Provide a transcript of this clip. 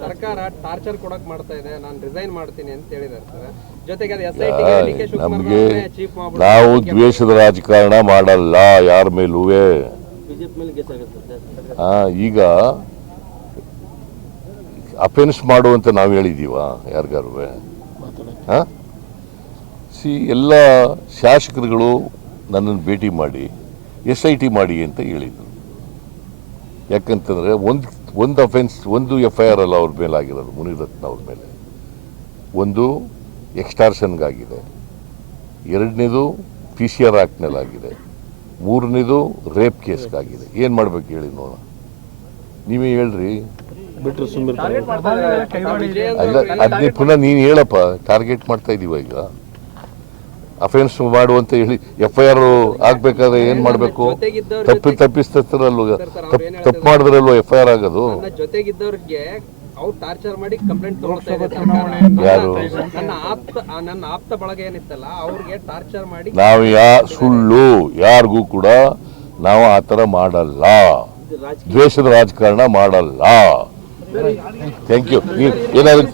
ಸರ್ಕಾರ ಟಾರ್ಚರ್ ಕೊಡಕ್ ಮಾಡ್ತಾ ಇದೆ. ನಾನು ರಿಸೈನ್ ಮಾಡ್ತೀನಿ ಅಂತ ಹೇಳಿದ್ದಾರೆ ನಮಗೆ ನಾವು ದ್ವೇಷದ ರಾಜಕಾರಣ ಮಾಡಲ್ಲ. ಯಾರ ಮೇಲೂ ಈಗ ಅಫೆನ್ಸ್ ಮಾಡುವಂತ ನಾವು ಹೇಳಿದೀವ? ಯಾರಿಗಾರು ಸಿ ಎಲ್ಲ ಶಾಸಕರುಗಳು ನನ್ನನ್ನು ಭೇಟಿ ಮಾಡಿ ಎಸ್ ಐ ಟಿ ಮಾಡಿ ಅಂತ ಹೇಳಿದರು. ಯಾಕಂತಂದರೆ ಒಂದು ಒಂದು ಅಫೆನ್ಸ್ ಒಂದು ಎಫ್ ಐ ಆರ್ ಅಲ್ಲ ಅವ್ರ ಮೇಲೆ ಆಗಿರೋದು ಮುನಿರತ್ನ ಅವ್ರ ಮೇಲೆ. ಒಂದು ಎಕ್ಸ್ಟಾರ್ಷನ್ಗಾಗಿದೆ ಎರಡನೇದು ಪಿ ಸಿ ಆರ್ ಆಗಿದೆ ಮೂರನೇದು ರೇಪ್ ಕೇಸ್ಗಾಗಿದೆ ಏನು ಮಾಡ್ಬೇಕು ಹೇಳಿ ನೋಡೋಣ. ನೀವೇ ಹೇಳ್ರಿ. ಅಲ್ಲ ಅದನ್ನೇ ಪುನಃ ನೀನು ಹೇಳಪ್ಪ ಟಾರ್ಗೆಟ್ ಮಾಡ್ತಾ ಇದ್ದೀವ ಈಗ. ಅಫೆನ್ಸ್ ಮಾಡುವಂತ ಹೇಳಿ ಎಫ್ ಐ ಆರ್ ಆಗ್ಬೇಕಾದ್ರೆ ಏನ್ ಮಾಡಬೇಕು? ತಪ್ಪಿ ತಪ್ಪಿಸ್ತಿರಲ್ವ ತಪ್ಪು ಮಾಡಿದ್ರಲ್ವ ಎಫ್ ಐ ಆರ್ ಆಗೋದು? ನನ್ನ ಜೊತೆಗಿದ್ದವ್ರಿಗೆ ಅವ್ರು ಟಾರ್ಚರ್ ಮಾಡಿ ಕಂಪ್ಲೇಂಟ್ ತಗೊಳ್ತಾ ಯಾರು? ನನ್ನ ಆಪ್ತ ನನ್ನ ಆಪ್ತ ಬಳಗ ಏನಿತ್ತಲ್ಲ ಅವ್ರಿಗೆ ಟಾರ್ಚರ್ ಮಾಡಿ ನಾವು ಯಾ ಸುಳ್ಳು ಯಾರಿಗೂ ಕೂಡ ನಾವು ಆ ಥರ ಮಾಡಲ್ಲ. ದ್ವೇಷದ ರಾಜಕಾರಣ ಮಾಡಲ್ಲ. ಥ್ಯಾಂಕ್ ಯು ಏನಾದ್ರು